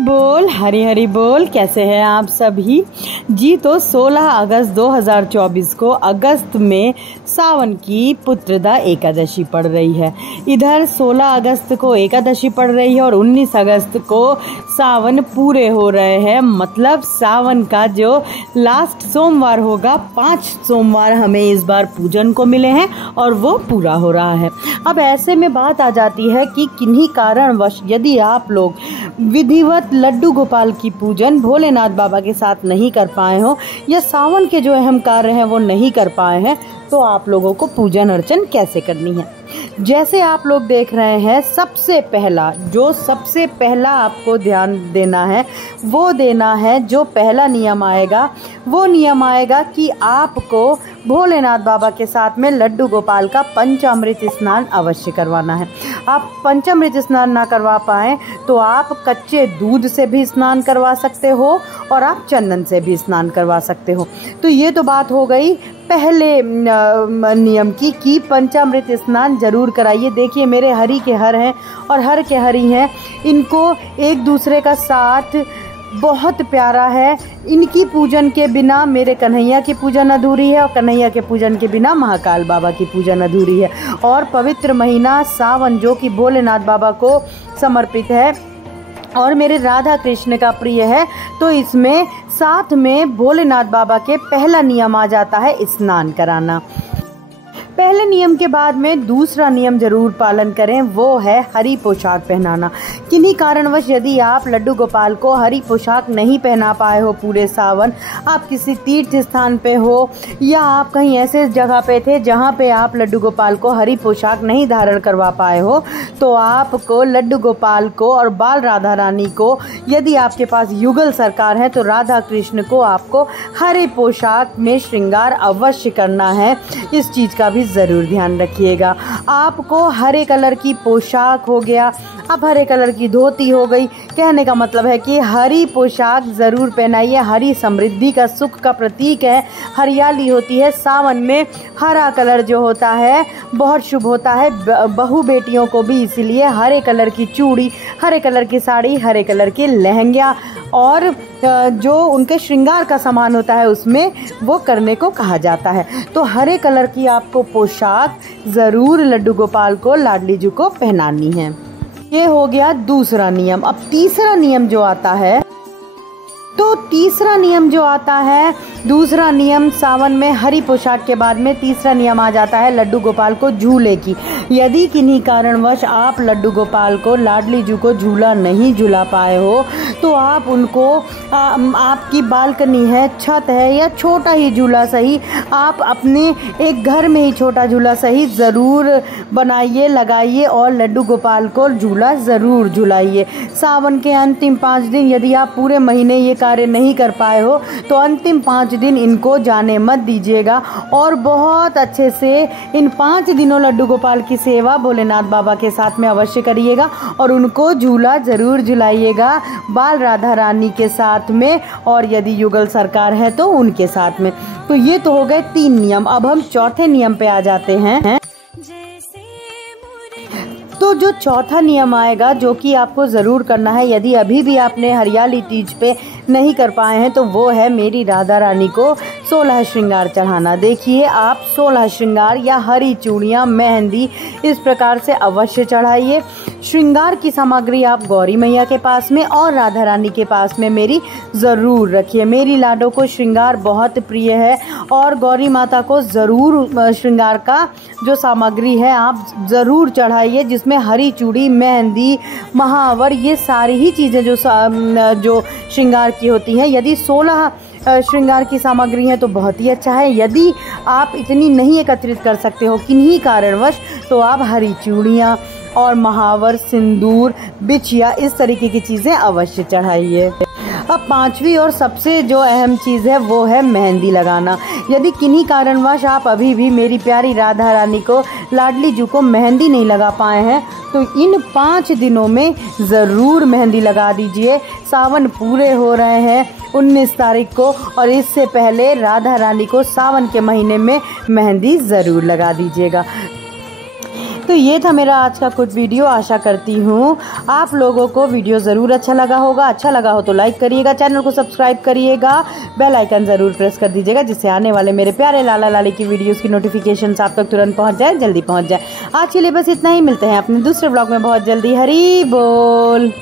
बोल, हरी हरी बोल। कैसे हैं आप सभी जी। तो 16 अगस्त 2024 को अगस्त में सावन की पुत्रदा एकादशी पड़ रही है। इधर 16 अगस्त को एकादशी पड़ रही है और 19 अगस्त को सावन पूरे हो रहे हैं। मतलब सावन का जो लास्ट सोमवार होगा, 5 सोमवार हमें इस बार पूजन को मिले हैं और वो पूरा हो रहा है। अब ऐसे में बात आ जाती है कि किन्हीं कारणवश यदि आप लोग विधिवत लड्डू गोपाल की पूजन भोलेनाथ बाबा के साथ नहीं कर पाए हो या सावन के जो अहम कार्य हैं वो नहीं कर पाए हैं, तो आप लोगों को पूजन अर्चन कैसे करनी है। जैसे आप लोग देख रहे हैं, सबसे पहला आपको ध्यान देना है, वो देना है जो पहला नियम आएगा, वो नियम आएगा कि आपको भोलेनाथ बाबा के साथ में लड्डू गोपाल का पंचामृत स्नान अवश्य करवाना है। आप पंचामृत स्नान ना करवा पाएँ तो आप कच्चे दूध से भी स्नान करवा सकते हो और आप चंदन से भी स्नान करवा सकते हो। तो ये तो बात हो गई पहले नियम की कि पंचामृत स्नान जरूर कराइए। देखिए मेरे हरि के हर हैं और हर के हरि हैं, इनको एक दूसरे का साथ बहुत प्यारा है। इनकी पूजन के बिना मेरे कन्हैया की पूजन अधूरी है और कन्हैया के पूजन के बिना महाकाल बाबा की पूजन अधूरी है। और पवित्र महीना सावन जो कि भोलेनाथ बाबा को समर्पित है और मेरे राधा कृष्ण का प्रिय है, तो इसमें साथ में भोलेनाथ बाबा के पहला नियम आ जाता है स्नान कराना। पहले नियम के बाद में दूसरा नियम जरूर पालन करें, वो है हरी पोशाक पहनाना। किन्हीं कारणवश यदि आप लड्डू गोपाल को हरी पोशाक नहीं पहना पाए हो पूरे सावन, आप किसी तीर्थ स्थान पे हो या आप कहीं ऐसे जगह पे थे जहाँ पे आप लड्डू गोपाल को हरी पोशाक नहीं धारण करवा पाए हो, तो आपको लड्डू गोपाल को और बाल राधा रानी को, यदि आपके पास युगल सरकार है तो राधा कृष्ण को आपको हरे पोशाक में श्रृंगार अवश्य करना है। इस चीज़ का भी ज़रूर ध्यान रखिएगा। आपको हरे कलर की पोशाक हो गया, अब हरे कलर की धोती हो गई, कहने का मतलब है कि हरी पोशाक ज़रूर पहनाइए। हरी समृद्धि का, सुख का प्रतीक है, हरियाली होती है। सावन में हरा कलर जो होता है बहुत शुभ होता है। बहू बेटियों को भी इसीलिए हरे कलर की चूड़ी, हरे कलर की साड़ी, हरे कलर के लहंगा और जो उनके श्रृंगार का सामान होता है उसमें वो करने को कहा जाता है। तो हरे कलर की आपको पोशाक ज़रूर लड्डू गोपाल को, लाडली जी को पहनानी है। ये हो गया दूसरा नियम। अब तीसरा नियम जो आता है, तो तीसरा नियम जो आता है, दूसरा नियम सावन में हरी पोशाक के बाद में तीसरा नियम आ जाता है लड्डू गोपाल को झूले की। यदि किन्हीं कारणवश आप लड्डू गोपाल को, लाडली जी को झूला नहीं झूला पाए हो, तो आप उनको आपकी बालकनी है, छत है या छोटा ही झूला सही, आप अपने एक घर में ही छोटा झूला सही ज़रूर बनाइए, लगाइए और लड्डू गोपाल को झूला ज़रूर झुलाइए। सावन के अंतिम 5 दिन यदि आप पूरे महीने ये कार्य नहीं कर पाए हो तो अंतिम 5 दिन इनको जाने मत दीजिएगा और बहुत अच्छे से इन 5 दिनों लड्डू गोपाल की सेवा भोलेनाथ बाबा के साथ में अवश्य करिएगा और उनको झूला जरूर झुलाइएगा बाल राधा रानी के साथ में, और यदि युगल सरकार है तो उनके साथ में। तो ये तो हो गए 3 नियम। अब हम चौथे नियम पे आ जाते हैं। तो जो चौथा नियम आएगा, जो कि आपको ज़रूर करना है यदि अभी भी आपने हरियाली तीज पे नहीं कर पाए हैं, तो वो है मेरी राधा रानी को 16 श्रृंगार चढ़ाना। देखिए आप 16 श्रृंगार या हरी चूड़ियाँ, मेहंदी इस प्रकार से अवश्य चढ़ाइए। श्रृंगार की सामग्री आप गौरी मैया के पास में और राधा रानी के पास में मेरी ज़रूर रखिए। मेरी लाडो को श्रृंगार बहुत प्रिय है और गौरी माता को ज़रूर श्रृंगार का जो सामग्री है आप ज़रूर चढ़ाइए, जिसमें हरी चूड़ी, मेहंदी, महावर, ये सारी ही चीज़ें जो श्रृंगार की होती हैं। यदि 16 श्रृंगार की सामग्री है तो बहुत ही अच्छा है। यदि आप इतनी नहीं एकत्रित कर सकते हो किन्हीं कारणवश, तो आप हरी चूड़ियाँ और महावर, सिंदूर, बिछिया इस तरीके की चीज़ें अवश्य चढ़ाइए। अब 5वीं और सबसे जो अहम चीज़ है वो है मेहंदी लगाना। यदि किन्हीं कारणवश आप अभी भी मेरी प्यारी राधा रानी को, लाडली जी को मेहंदी नहीं लगा पाए हैं, तो इन 5 दिनों में ज़रूर मेहंदी लगा दीजिए। सावन पूरे हो रहे हैं 19 तारीख को और इससे पहले राधा रानी को सावन के महीने में मेहंदी ज़रूर लगा दीजिएगा। तो ये था मेरा आज का कुछ वीडियो। आशा करती हूँ आप लोगों को वीडियो ज़रूर अच्छा लगा होगा। अच्छा लगा हो तो लाइक करिएगा, चैनल को सब्सक्राइब करिएगा, बेल आइकन ज़रूर प्रेस कर दीजिएगा, जिससे आने वाले मेरे प्यारे लाला लाली की वीडियोस की नोटिफिकेशन आप तक तुरंत पहुँच जाए, जल्दी पहुँच जाए। आज के लिए बस इतना ही, मिलते हैं अपने दूसरे ब्लॉग में बहुत जल्दी। हरी बोल।